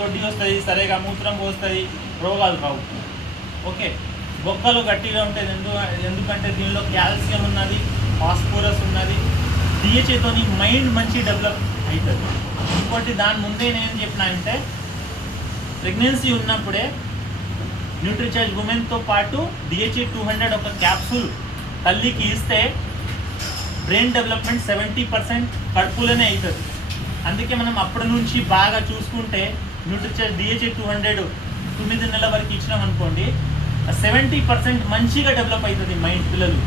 దొడ్డి వస్తుంది, సరిగా మూత్రం పోస్తుంది, రోగాలు రావు. ఓకే, బొక్కలు గట్టిగా ఉంటుంది. ఎందుకంటే దీనిలో కాల్షియం ఉన్నది, ఫాస్ఫరస్ ఉన్నది. డిహెచ్ఏతోని మైండ్ మంచి డెవలప్ అవుతుంది. ఇంకోటి దాని ముందే నేను చెప్పిన అంటే ప్రెగ్నెన్సీ ఉన్నప్పుడే న్యూట్రిచార్జ్ ఉమెన్తో పాటు డిహెచ్ఏ 200 ఒక క్యాప్సూల్ తల్లికి ఇస్తే బ్రెయిన్ డెవలప్మెంట్ 70% కడుపులోనే అవుతుంది. అందుకే మనం అప్పటి నుంచి బాగా చూసుకుంటే న్యూట్రిచార్జ్ డిహెచ్ఏ 200 9 నెలల వరకు ఇచ్చినాం అనుకోండి, 70% మంచిగా డెవలప్ అవుతుంది మైండ్ పిల్లలు.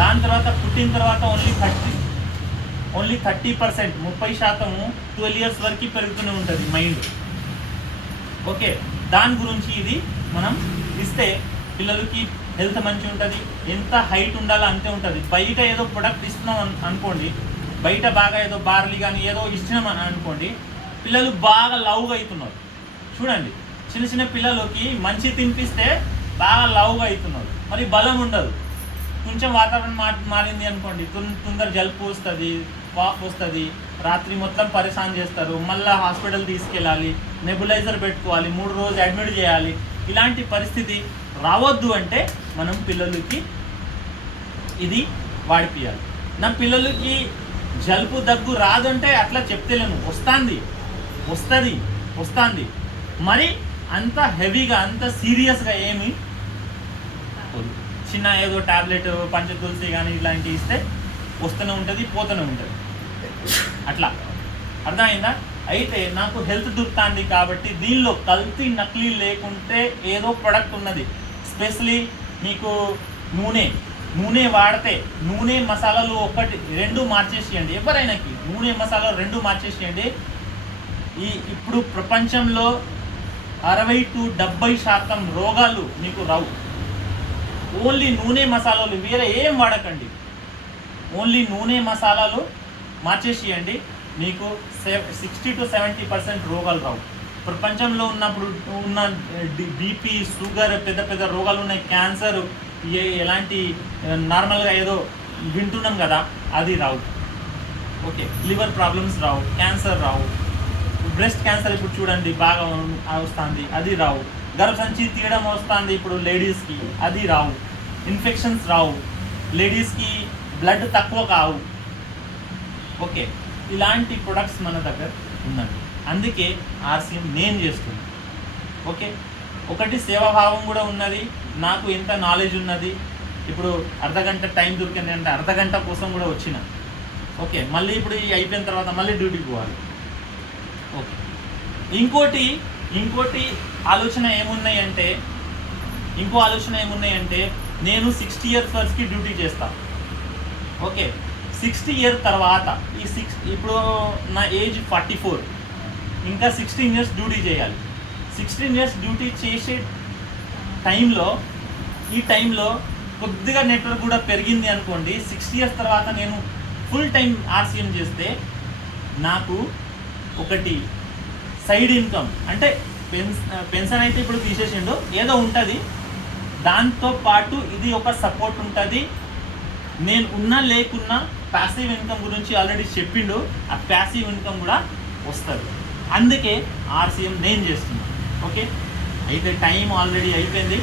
దాని తర్వాత పుట్టిన తర్వాత ఓన్లీ 30% 30% 12 ఇయర్స్ వరకు పెరుగుతూనే ఉంటుంది మైండ్. ఓకే, దాని గురించి ఇది మనం ఇస్తే పిల్లలకి హెల్త్ మంచిగా ఉంటుంది. ఎంత హైట్ ఉండాలో అంతే ఉంటుంది. బయట ఏదో ప్రొడక్ట్ ఇస్తున్నాం అనుకోండి, బయట బాగా ఏదో బార్లీ కానీ ఏదో ఇచ్చినాం అని అనుకోండి, పిల్లలు బాగా లవ్గా అవుతున్నారు. చూడండి, చిన్న చిన్న పిల్లలకి మంచి తినిపిస్తే బాగా లవ్గా అవుతున్నారు, మరి బలం ఉండదు. కొంచెం వాతావరణం మారింది అనుకోండి, తొందర జలుబు వస్తుంది, కాఫ్ వస్తుంది, రాత్రి మొత్తం పరేషాన్ చేస్తారు, మళ్ళీ హాస్పిటల్ తీసుకెళ్ళాలి, నెబులైజర్ పెట్టుకోవాలి, 3 రోజులు అడ్మిట్ చేయాలి. ఇలాంటి పరిస్థితి రావద్దు అంటే మనం పిల్లలకి ఇది వాడిపియాలి. నా పిల్లలకి జలుబు దగ్గు రాదు అంటే అట్లా చెప్తలేను, వస్తుంది మరి అంత హెవీగా అంత సీరియస్గా ఏమి చిన్న ఏదో టాబ్లెట్ పంచతులసి కానీ ఇలాంటివి ఇస్తే వస్తూనే ఉంటుంది, పోతూనే ఉంటుంది. అట్లా అర్థమైందా? అయితే నాకు హెల్త్ దొరుకుతుంది కాబట్టి దీనిలో కల్తీ నకిలీ లేకుంటే ఏదో ప్రొడక్ట్ ఉన్నది. స్పెషలీ మీకు నూనె వాడితే నూనె మసాలాలు 1-2 మార్చేసేయండి. ఎవరైనాకి నూనె మసాలాలు 2 మార్చేసేయండి. ఇప్పుడు ప్రపంచంలో 60-70% రోగాలు మీకు రావు. ఓన్లీ నూనె మసాలాలు, వేరే ఏం వాడకండి. ఓన్లీ నూనె మసాలాలు మార్చేసేయండి, మీకు 60-70% రోగాలు రావు. ప్రపంచంలో ఉన్న బీపీ, షుగర్, పెద్ద రోగాలు ఉన్నాయి, క్యాన్సర్, ఎలాంటి నార్మల్గా ఏదో వింటున్నాం కదా, అది రావు. ఓకే, లివర్ ప్రాబ్లమ్స్ రావు, క్యాన్సర్ రావు, బ్రెస్ట్ క్యాన్సర్ ఇప్పుడు చూడండి బాగా వస్తుంది, అది రావు. గర్భసంచి తీయడం వస్తుంది ఇప్పుడు లేడీస్కి, అది రావు. ఇన్ఫెక్షన్స్ రావు, లేడీస్కి బ్లడ్ తక్కువ కావు. ఓకే, ఇలాంటి ప్రొడక్ట్స్ మన దగ్గర ఉందండి. అందుకే ఆర్సీఎం నేను చేస్తుంది. ఓకే, ఒకటి సేవాభావం కూడా ఉన్నది, నాకు ఎంత నాలెడ్జ్ ఉన్నది. ఇప్పుడు అర్ధగంట టైం దొరికింది అంటే అర్ధగంట కోసం కూడా వచ్చిన. ఓకే, మళ్ళీ ఇప్పుడు అయిపోయిన తర్వాత మళ్ళీ డ్యూటీకి పోవాలి. ఓకే, ఇంకోటి ఆలోచన ఏమున్నాయంటే నేను 60 ఇయర్స్ వరకు డ్యూటీ చేస్తాను. ఓకే, 60 ఇయర్ తర్వాత ఇప్పుడు నా ఏజ్ 44, ఇంకా 16 ఇయర్స్ డ్యూటీ చేయాలి. 16 ఇయర్స్ డ్యూటీ చేసే టైంలో కొద్దిగా నెట్వర్క్ కూడా పెరిగింది అనుకోండి, 60 ఇయర్స్ తర్వాత నేను ఫుల్ టైం ఆర్సీఎం చేస్తే నాకు ఒకటి సైడ్ ఇన్కమ్ అంటే పెన్షన్ అయితే ఇప్పుడు తీసేసిండు, ఏదో ఉంటుంది, దాంతో పాటు ఇది ఒక సపోర్ట్ ఉంటుంది. నేను ఉన్నా లేకున్నా ప్యాసివ్ ఇన్కమ్ గురించి ఆల్రెడీ చెప్పిండు, ఆ ప్యాసివ్ ఇన్కమ్ కూడా వస్తుంది. అందుకే ఆర్సీఎం నేను చేస్తున్నాను. ఓకే, అయితే టైం ఆల్రెడీ అయిపోయింది.